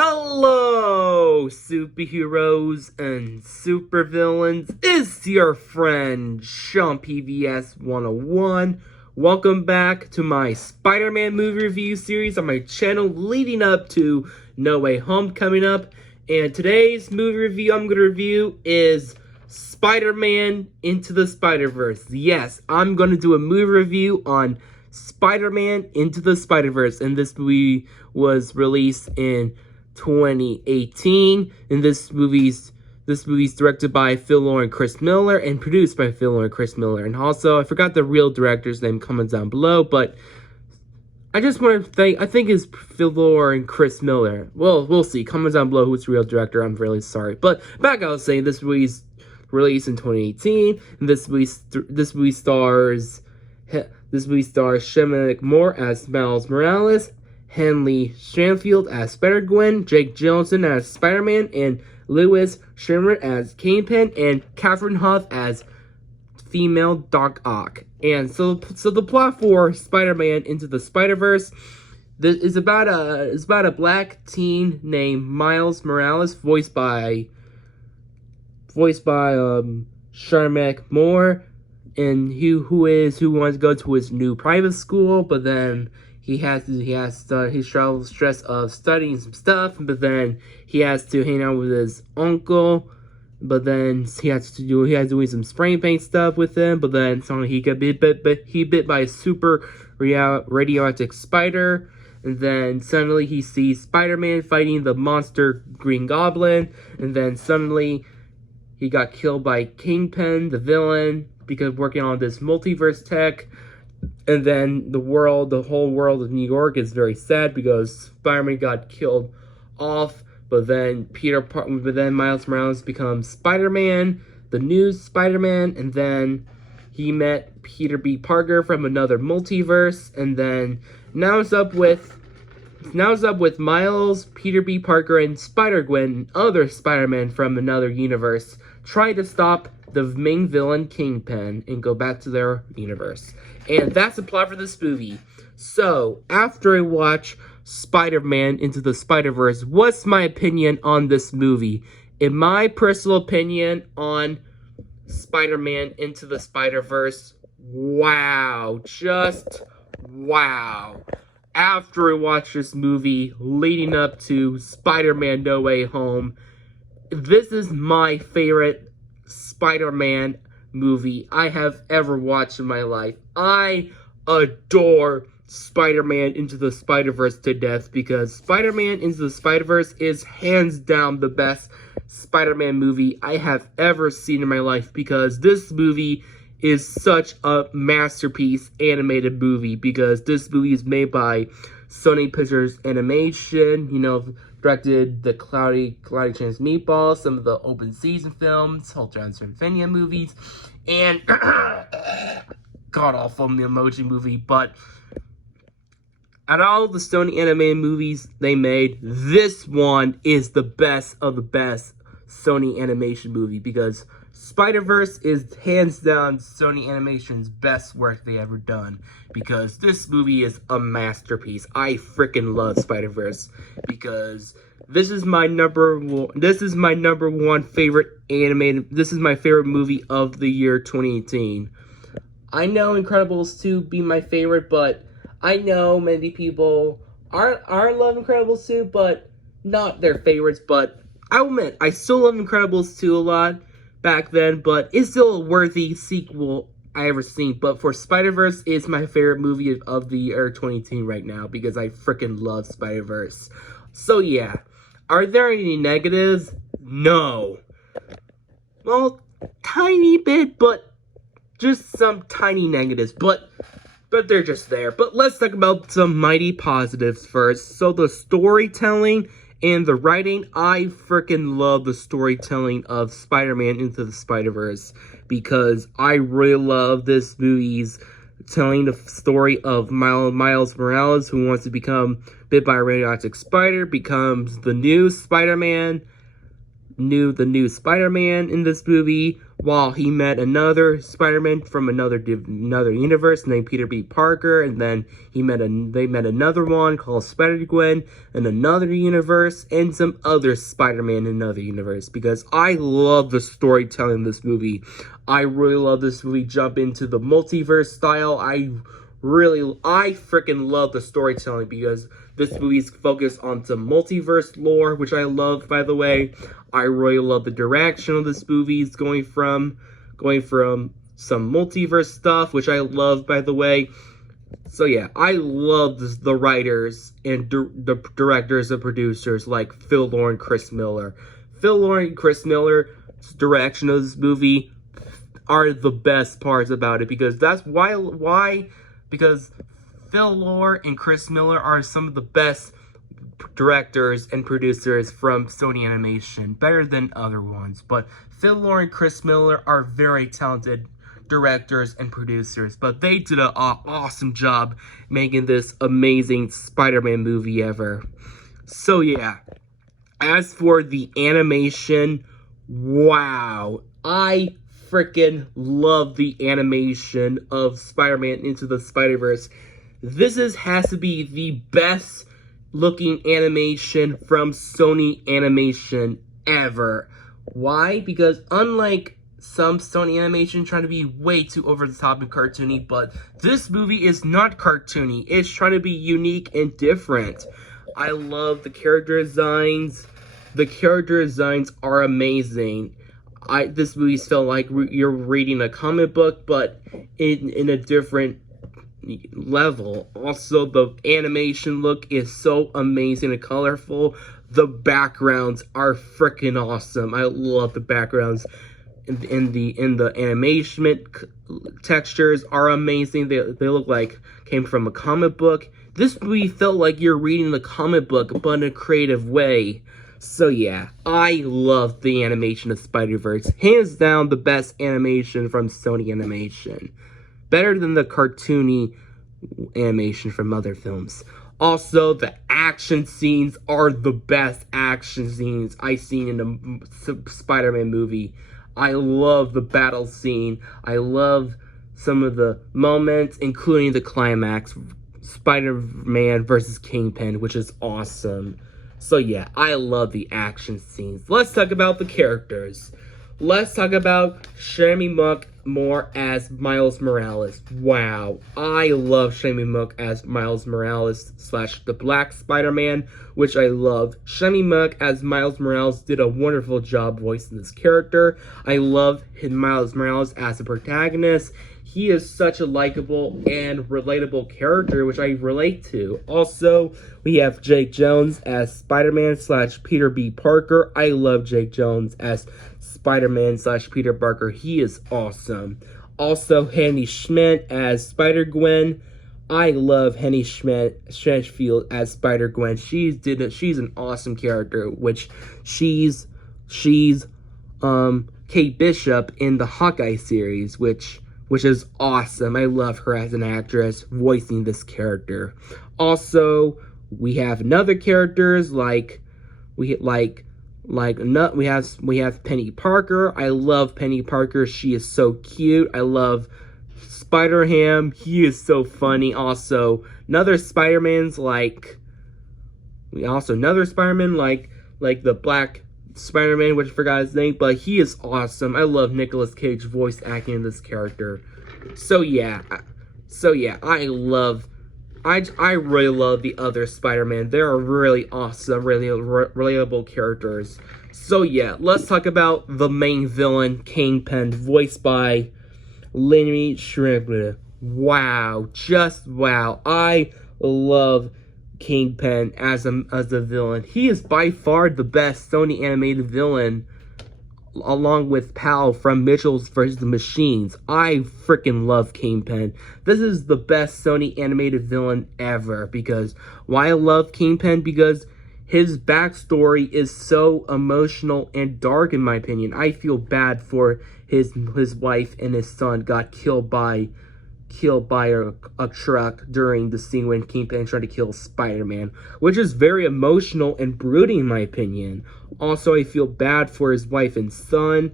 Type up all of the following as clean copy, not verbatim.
Hello, superheroes and supervillains. It's your friend, Sean PVS 101. Welcome back to my Spider-Man movie review series on my channel leading up to No Way Home coming up. And today's movie review I'm going to review is Spider-Man Into the Spider-Verse. Yes, I'm going to do a movie review on Spider-Man Into the Spider-Verse. And this movie was released in 2018, and this movie's directed by Phil Lord and Chris Miller and produced by Phil Lord and Chris Miller. And also, I forgot the real director's name, comments down below, but I just want to thank, I think it's Phil Lord and Chris Miller. Well, we'll see. Comments down below who's the real director. I'm really sorry. But back I was saying, this movie's released in 2018, and this movie stars Sheminick Moore as Miles Morales, Henley Stanfield as Spider-Gwen, Jake Johnson as Spider-Man, and Lewis Schimmer as Kingpin, and Catherine Huff as female Doc Ock. And so the plot for Spider-Man Into the Spider-Verse is about a black teen named Miles Morales, voiced by Sheminick Moore, and who wants to go to his new private school, but then he travels stress of studying some stuff, but then he has to hang out with his uncle, but then he has doing some spray paint stuff with him, but then suddenly he got bit by a super radioactive spider, and then suddenly he sees Spider-Man fighting the monster Green Goblin, and then suddenly he got killed by Kingpin, the villain, because working on this multiverse tech. And then the whole world of New York is very sad because Spider-Man got killed off. But then Miles Morales becomes Spider-Man, the new Spider-Man, and then he met Peter B. Parker from another multiverse. And then now it's up with Miles, Peter B. Parker, and Spider-Gwen, other Spider-Man from another universe, try to stop the main villain Kingpin and go back to their universe. And that's the plot for this movie. So, after I watch Spider-Man Into the Spider-Verse, what's my opinion on this movie? In my personal opinion on Spider-Man Into the Spider-Verse, wow. Just wow. After I watched this movie leading up to Spider-Man No Way Home, this is my favorite Spider-Man movie I have ever watched in my life. I adore Spider-Man Into the Spider-Verse to death because Spider-Man Into the Spider-Verse is hands down the best Spider-Man movie I have ever seen in my life, because this movie is such a masterpiece animated movie, because this movie is made by Sony Pictures Animation, directed the Cloudy Chance Meatballs, some of the open season films, whole Transylvania movies, and god-awful emoji movie. But out of all the Sony animated movies they made, this one is the best of the best Sony animation movie, because Spider-Verse is hands down Sony Animation's best work they ever done, because this movie is a masterpiece. I freaking love Spider-Verse because this is my number one favorite animated. This is my favorite movie of the year 2018. I know Incredibles 2 be my favorite, but I know many people aren't love Incredibles 2, but not their favorites. But I'll admit, I still love Incredibles 2 a lot back then, but it's still a worthy sequel I ever seen. But for Spider-Verse, it's my favorite movie of the year 2018 right now, because I freaking love Spider-Verse. So yeah, are there any negatives? No. Well, tiny bit, but just some tiny negatives, but they're just there. But let's talk about some mighty positives first. So the storytelling and the writing, I freaking love the storytelling of Spider-Man Into the Spider-Verse, because I really love this movie's telling the story of Miles Morales, who wants to become bit by a radioactive spider, becomes the new Spider-Man, the new Spider-Man in this movie, while he met another Spider-Man from another universe named Peter B. Parker, and then they met another one called Spider-Gwen in another universe, and some other Spider-Man in another universe, because I love the storytelling in this movie. I really love this movie. Jump into the multiverse style. I freaking love the storytelling, because this movie's focused on some multiverse lore, which I love, by the way. I really love the direction of this movie. It's going from some multiverse stuff, which I love, by the way. So yeah, I love the writers and the directors and producers like Phil Lord and Chris Miller. Phil Lord and Chris Miller's direction of this movie are the best parts about it, because that's why because Phil Lord and Chris Miller are some of the best directors and producers from Sony Animation, better than other ones. But Phil Lord and Chris Miller are very talented directors and producers, but they did an awesome job making this amazing Spider-Man movie ever. So yeah, as for the animation, wow, I freaking love the animation of Spider-Man Into the Spider-Verse. This has to be the best looking animation from Sony Animation ever. Why? Because unlike some Sony Animation trying to be way too over the top and cartoony, but this movie is not cartoony. It's trying to be unique and different. I love the character designs. The character designs are amazing. This movie felt like you're reading a comic book, but in a different level. Also, the animation look is so amazing and colorful. The backgrounds are freaking awesome. I love the backgrounds. In the animation textures are amazing. They look like came from a comic book. This movie felt like you're reading a comic book, but in a creative way. So yeah, I love the animation of Spider-Verse. Hands down, the best animation from Sony Animation. Better than the cartoony animation from other films. Also, the action scenes are the best action scenes I've seen in a Spider-Man movie. I love the battle scene. I love some of the moments, including the climax, Spider-Man versus Kingpin, which is awesome. So yeah, I love the action scenes. Let's talk about the characters. Let's talk about Shammy Moore as Miles Morales. Wow, I love Shammy Moore as Miles Morales / the Black Spider-Man, which I love. Shammy Moore as Miles Morales did a wonderful job voicing this character. I love Miles Morales as a protagonist. He is such a likable and relatable character, which I relate to. Also, we have Jake Jones as Spider-Man / Peter B. Parker. I love Jake Jones as Spider-Man / Peter Parker. He is awesome. Also, Henny Schmidt as Spider-Gwen. I love Henny Schmidt as Spider-Gwen. She's an awesome character, which she's Kate Bishop in the Hawkeye series, which is awesome. I love her as an actress voicing this character. Also, we have other characters we have Penny Parker. I love Penny Parker. She is so cute. I love Spider-Ham. He is so funny. Also, another Spider-Man like the Black Spider-Man, which I forgot his name, but he is awesome. I love Nicolas Cage voice acting in this character. So yeah, I really love the other Spider-Man. They're really awesome, really relatable characters. So yeah, let's talk about the main villain, Kingpin, voiced by Lenny Schreiber. Wow, just wow. I love Kingpin as a villain. He is by far the best Sony animated villain, along with Pal from Mitchell's vs. the Machines. I freaking love Kingpin. This is the best Sony animated villain ever. Because why I love Kingpin? Because his backstory is so emotional and dark, in my opinion. I feel bad for his wife and his son got killed by killed by a truck during the scene when Kingpin tried to kill Spider-Man, which is very emotional and brooding in my opinion. Also, I feel bad for his wife and son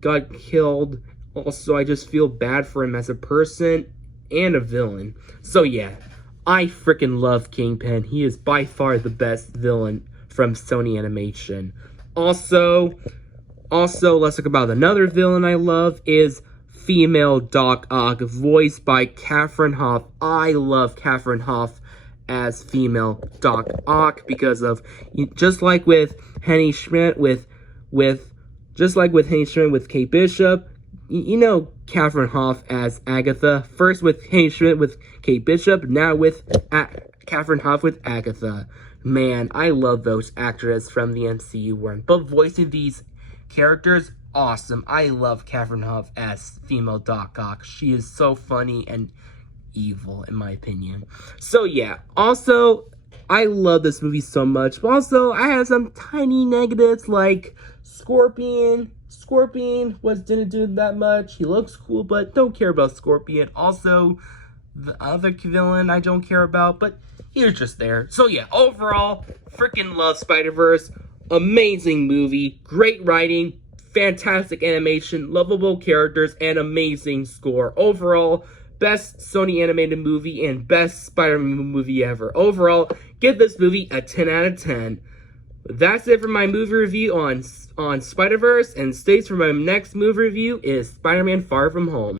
got killed. Also, I just feel bad for him as a person and a villain. So yeah, I freaking love Kingpin. He is by far the best villain from Sony Animation. Also, let's talk about another villain I love is female Doc Ock, voiced by Catherine Hoff. I love Catherine Hoff as female Doc Ock because of, just like with Henny Schmidt with Kate Bishop, you know Catherine Hoff as Agatha. First with Henny Schmidt with Kate Bishop, now with Catherine Hoff with Agatha. Man, I love those actresses from the MCU one, but voicing these characters, awesome. I love Catherine Hoff as female Doc Ock. She is so funny and evil, in my opinion. So yeah, also, I love this movie so much, but also, I have some tiny negatives, like Scorpion didn't do that much. He looks cool, but don't care about Scorpion. Also, the other villain I don't care about, but he was just there. So yeah, overall, freaking love Spider-Verse. Amazing movie, great writing, fantastic animation, lovable characters, and amazing score. Overall, best Sony animated movie and best Spider-Man movie ever. Overall, give this movie a 10 out of 10. That's it for my movie review on Spider-Verse, and stays for my next movie review is Spider-Man Far From Home.